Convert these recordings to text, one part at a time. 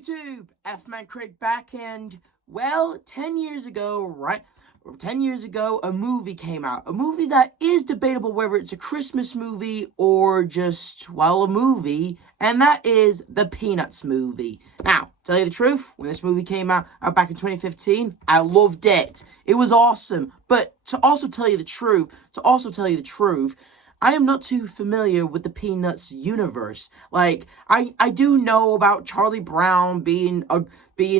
YouTube? F-Man Critic back, and, well, 10 years ago, right? 10 years ago, a movie came out. A movie that is debatable whether it's a Christmas movie or just, well, a movie, and that is the Peanuts movie. Now, tell you the truth, when this movie came out back in 2015, I loved it. It was awesome. But to also tell you the truth, I am not too familiar with the Peanuts universe. Like, I do know about Charlie Brown being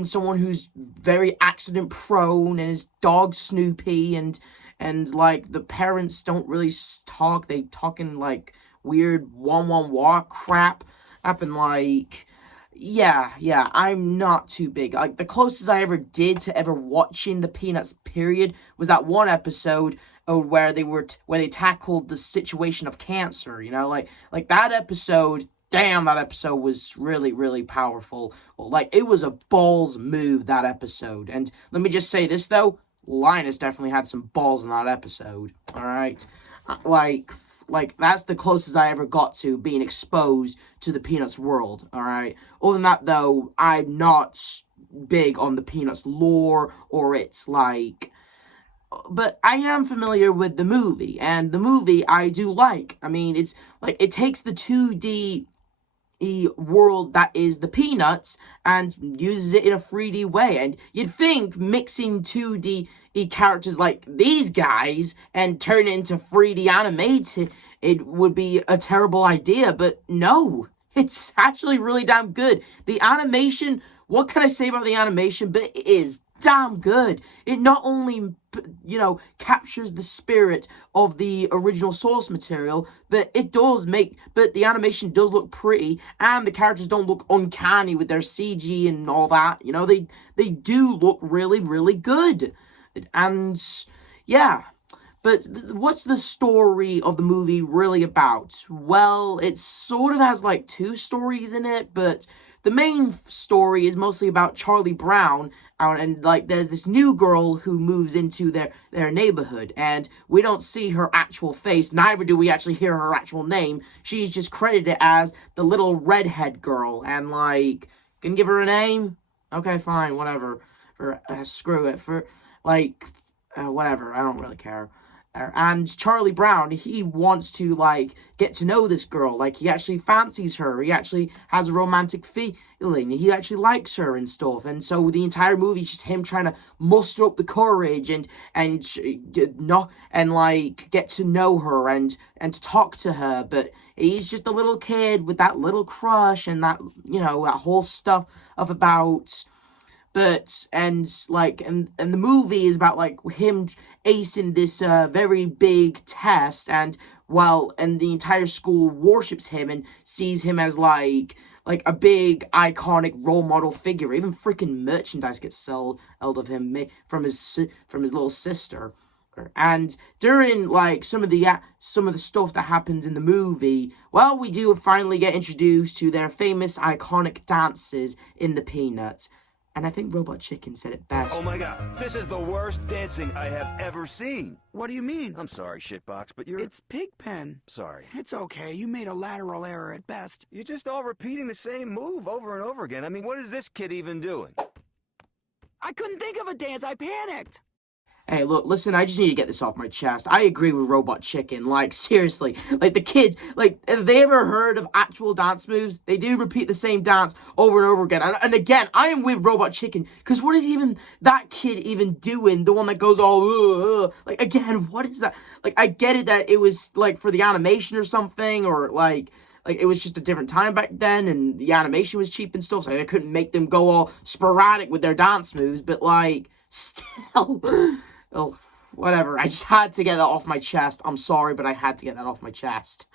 someone who's very accident prone, and his dog Snoopy, and like the parents don't really talk. They talk in like weird wah crap. And like, yeah, I'm not too big. Like, the closest I ever did to ever watching the Peanuts period was that one episode where they tackled the situation of cancer, you know, like that episode. Damn, that episode was really, really powerful. Well, like, it was a balls move, that episode. And let me just say this, though, Linus definitely had some balls in that episode, alright? Like, that's the closest I ever got to being exposed to the Peanuts world, alright? Other than that, though, I'm not big on the Peanuts lore, or its, like... But I am familiar with the movie, and the movie I do like. I mean, it's, like, it takes the 2D world that is the Peanuts and uses it in a 3D way, and you'd think mixing 2D characters like these guys and turn it into 3D animated, it would be a terrible idea, but no, it's actually really damn good. The animation, what can I say about the animation, but it is damn good. It not only, you know, captures the spirit of the original source material, but the animation does look pretty, and the characters don't look uncanny with their CG and all that. You know, they do look really, really good. And, yeah. But what's the story of the movie really about? Well, it sort of has, like, two stories in it, but the main story is mostly about Charlie Brown, and like, there's this new girl who moves into their neighborhood, and we don't see her actual face, neither do we actually hear her actual name. She's just credited as the little redhead girl, and like, can you give her a name? Okay, fine, whatever. Screw it, whatever, I don't really care. And Charlie Brown, he wants to, like, get to know this girl. Like, he actually fancies her. He actually has a romantic feeling. He actually likes her and stuff. And so the entire movie is just him trying to muster up the courage and like, get to know her and to talk to her. But he's just a little kid with that little crush and that, you know, that whole stuff about... and the movie is about, like, him acing this, very big test, and the entire school worships him and sees him as, like a big, iconic role model figure. Even freaking merchandise gets sold of him from his little sister. And during, like, some of the stuff that happens in the movie, well, we do finally get introduced to their famous, iconic dances in the Peanuts. And I think Robot Chicken said it best. Oh my god, this is the worst dancing I have ever seen. What do you mean? I'm sorry, shitbox, but you're... It's Pigpen. Sorry. It's okay, you made a lateral error at best. You're just all repeating the same move over and over again. I mean, what is this kid even doing? I couldn't think of a dance, I panicked. Hey, look, listen, I just need to get this off my chest. I agree with Robot Chicken. Like, seriously. Like, the kids, like, have they ever heard of actual dance moves? They do repeat the same dance over and over again. And again, I am with Robot Chicken. Because what is that kid even doing? The one that goes all, like, again, what is that? Like, I get it that it was, like, for the animation or something. Or, like, it was just a different time back then. And the animation was cheap and stuff. So I couldn't make them go all sporadic with their dance moves. But, like, still... Oh, whatever. I just had to get that off my chest. I'm sorry, but I had to get that off my chest.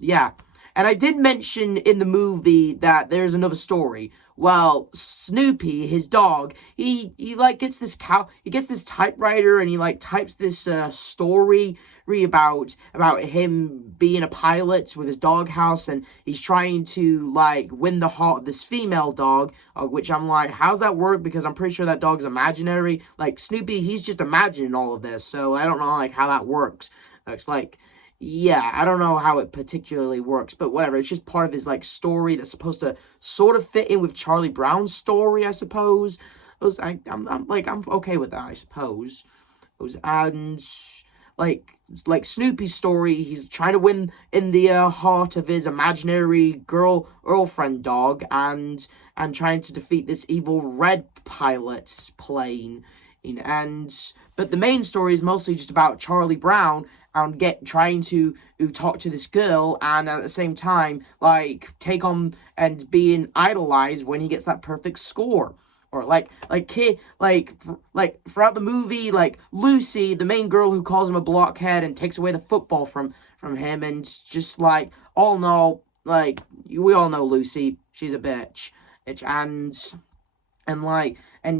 Yeah. And I did mention in the movie that there's another story. Well, Snoopy, his dog, he like gets this typewriter, and he like types this story about him being a pilot with his doghouse, and he's trying to like win the heart of this female dog, which I'm like, how's that work? Because I'm pretty sure that dog's imaginary. Like, Snoopy, he's just imagining all of this, so I don't know like how that works. It's like, yeah, I don't know how it particularly works, but whatever. It's just part of his like story that's supposed to sort of fit in with Charlie Brown's story, I suppose. I'm okay with that, I suppose. And like Snoopy's story, he's trying to win in the heart of his imaginary girlfriend dog, and trying to defeat this evil red pilot's plane. And but the main story is mostly just about Charlie Brown and trying to talk to this girl, and at the same time like take on and being idolized when he gets that perfect score. Or throughout the movie, like Lucy, the main girl who calls him a blockhead and takes away the football from him, and just like all know, like we all know Lucy, she's a bitch. And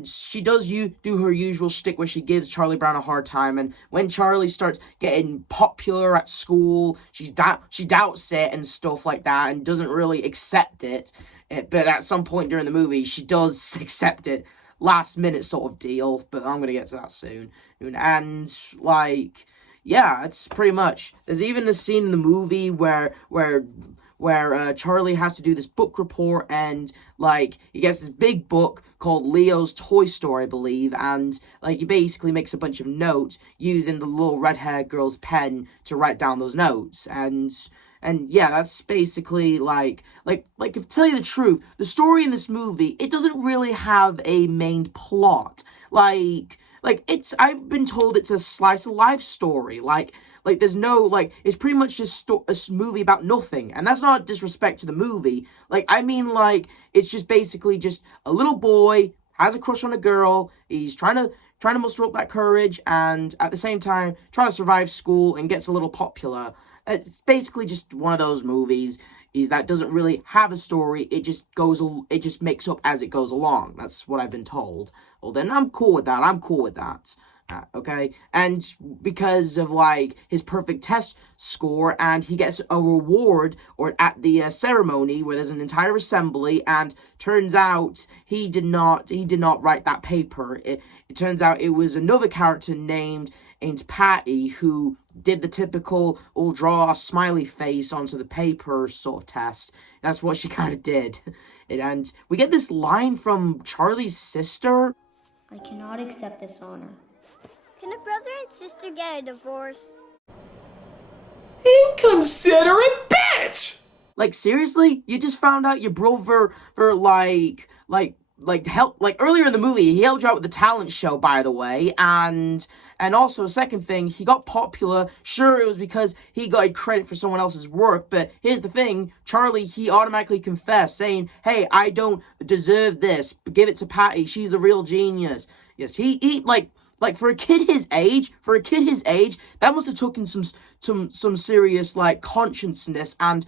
she does do her usual shtick where she gives Charlie Brown a hard time, and when Charlie starts getting popular at school, she doubts it and stuff like that, and doesn't really accept it. But at some point during the movie, she does accept it, last minute sort of deal. But I'm gonna get to that soon. And like, yeah, it's pretty much. There's even a scene in the movie where Charlie has to do this book report, and like he gets this big book called Leo's Toy Store, I believe, and like he basically makes a bunch of notes using the little red-haired girl's pen to write down those notes. And yeah, that's basically like to tell you the truth, the story in this movie, it doesn't really have a main plot. Like I've been told it's a slice of life story. Like there's no, like, it's pretty much just a movie about nothing. And that's not disrespect to the movie. Like, I mean, like, it's just basically just a little boy has a crush on a girl. He's trying to muster up that courage, and at the same time trying to survive school, and gets a little popular. It's basically just one of those movies that doesn't really have a story. It just makes up as it goes along. That's what I've been told. Well, then I'm cool with that. Okay, and because of like his perfect test score, and he gets a reward or at the ceremony where there's an entire assembly, and turns out he did not write that paper. It turns out it was another character named Patty who did the typical "will draw a smiley face onto the paper" sort of test. That's what she kind of did. And we get this line from Charlie's sister. I cannot accept this honor. Can a brother and sister get a divorce? Inconsiderate bitch! Like, seriously? You just found out your brother help, like earlier in the movie, he helped you out with the talent show, by the way, and also a second thing, he got popular. Sure, it was because he got credit for someone else's work, but here's the thing, Charlie, he automatically confessed, saying, hey, I don't deserve this, give it to Patty, she's the real genius. Yes, he like for a kid his age, that must have taken some serious like consciousness and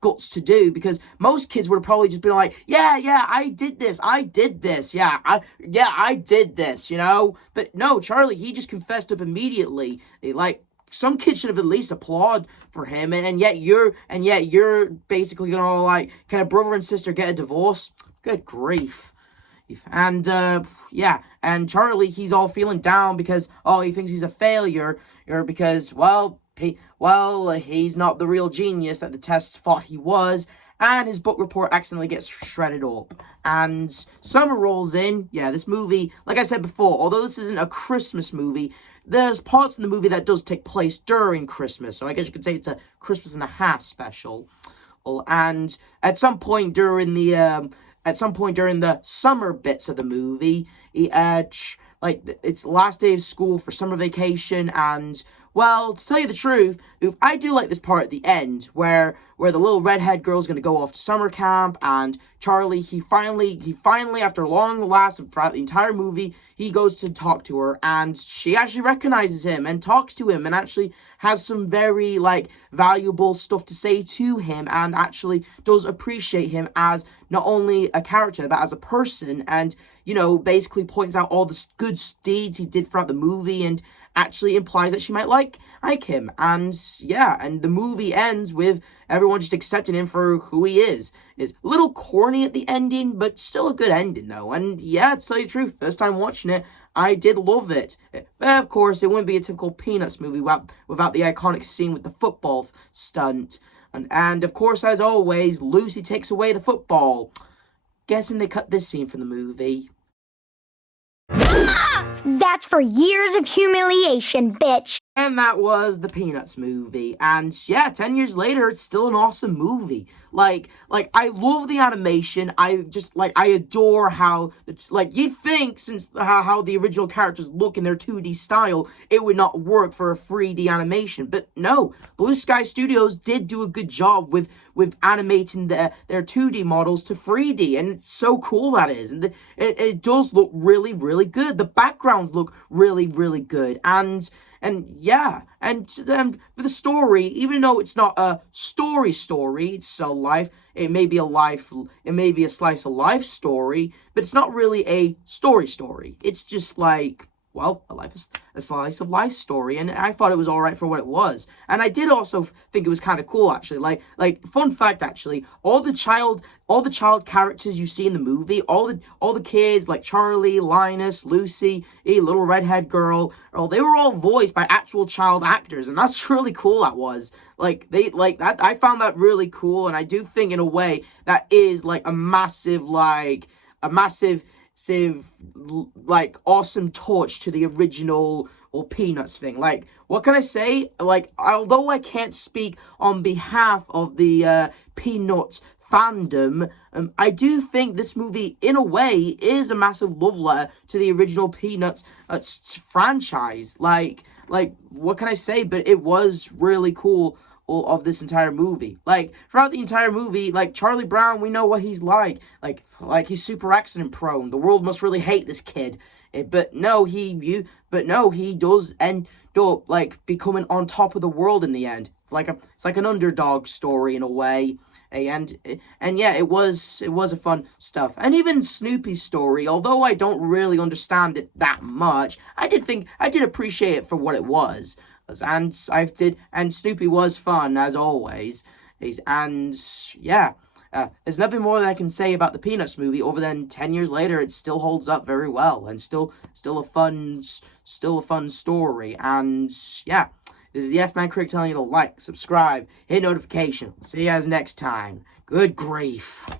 guts to do, because most kids would have probably just been like, yeah, I did this, I did this, you know. But no, Charlie, he just confessed up immediately. Like, some kids should have at least applauded for him, and yet you're basically gonna like, can a brother and sister get a divorce? Good grief. And and Charlie, he's all feeling down because he thinks he's a failure, or because he's not the real genius that the test thought he was, and his book report accidentally gets shredded up. And summer rolls in. Yeah, this movie, like I said before, although this isn't a Christmas movie, there's parts in the movie that does take place during Christmas, so I guess you could say it's a Christmas and a half special. And at some point during the summer bits of the movie, it's the last day of school for summer vacation, and, well, to tell you the truth, I do like this part at the end, where the little redhead girl's gonna go off to summer camp, and Charlie, he finally, after long last, throughout the entire movie, he goes to talk to her, and she actually recognizes him, and talks to him, and actually has some very, like, valuable stuff to say to him, and actually does appreciate him as not only a character, but as a person, and, you know, basically points out all the good deeds he did throughout the movie, actually implies that she might like him. And yeah, and the movie ends with everyone just accepting him for who he is. It's a little corny at the ending, but still a good ending though. And yeah, to tell you the truth, first time watching it, I did love it. Of course, it wouldn't be a typical Peanuts movie without the iconic scene with the football stunt. And of course, as always, Lucy takes away the football. Guessing they cut this scene from the movie. That's for years of humiliation, bitch. And that was the Peanuts movie. And yeah, 10 years later, it's still an awesome movie. Like, I love the animation. I adore how, it's like, you'd think, since how the original characters look in their 2D style, it would not work for a 3D animation. But no, Blue Sky Studios did do a good job with animating their 2D models to 3D. And it's so cool that is. And it does look really, really good. The backgrounds look really, really good. And yeah, and then for the story, even though it's not a story, it's a life. It may be a slice of life story, but it's not really a story. It's just like, well, a slice of life story, and I thought it was all right for what it was. And I did also think it was kind of cool, actually. Like fun fact, actually, all the child characters you see in the movie, all the kids like Charlie, Linus, Lucy, a little redhead girl, they were all voiced by actual child actors, and that's really cool. That was I found that really cool, and I do think in a way that is like a massive awesome torch to the original or Peanuts thing. Like, what can I say? Like, although I can't speak on behalf of the Peanuts fandom, I do think this movie, in a way, is a massive love letter to the original Peanuts franchise. Like, what can I say? But it was really cool of this entire movie. Like, throughout the entire movie, like, Charlie Brown, we know what he's like. Like he's super accident prone. The world must really hate this kid. But no, he does end up, like, becoming on top of the world in the end. It's like an underdog story in a way. And yeah, it was a fun stuff. And even Snoopy's story, although I don't really understand it that much, I did appreciate it for what it was. And Snoopy was fun, as always. And yeah, there's nothing more that I can say about the Peanuts movie other than 10 years later, it still holds up very well, and still a fun story. And yeah, this is the F-Man Critic telling you to like, subscribe, hit notification. See you guys next time. Good grief.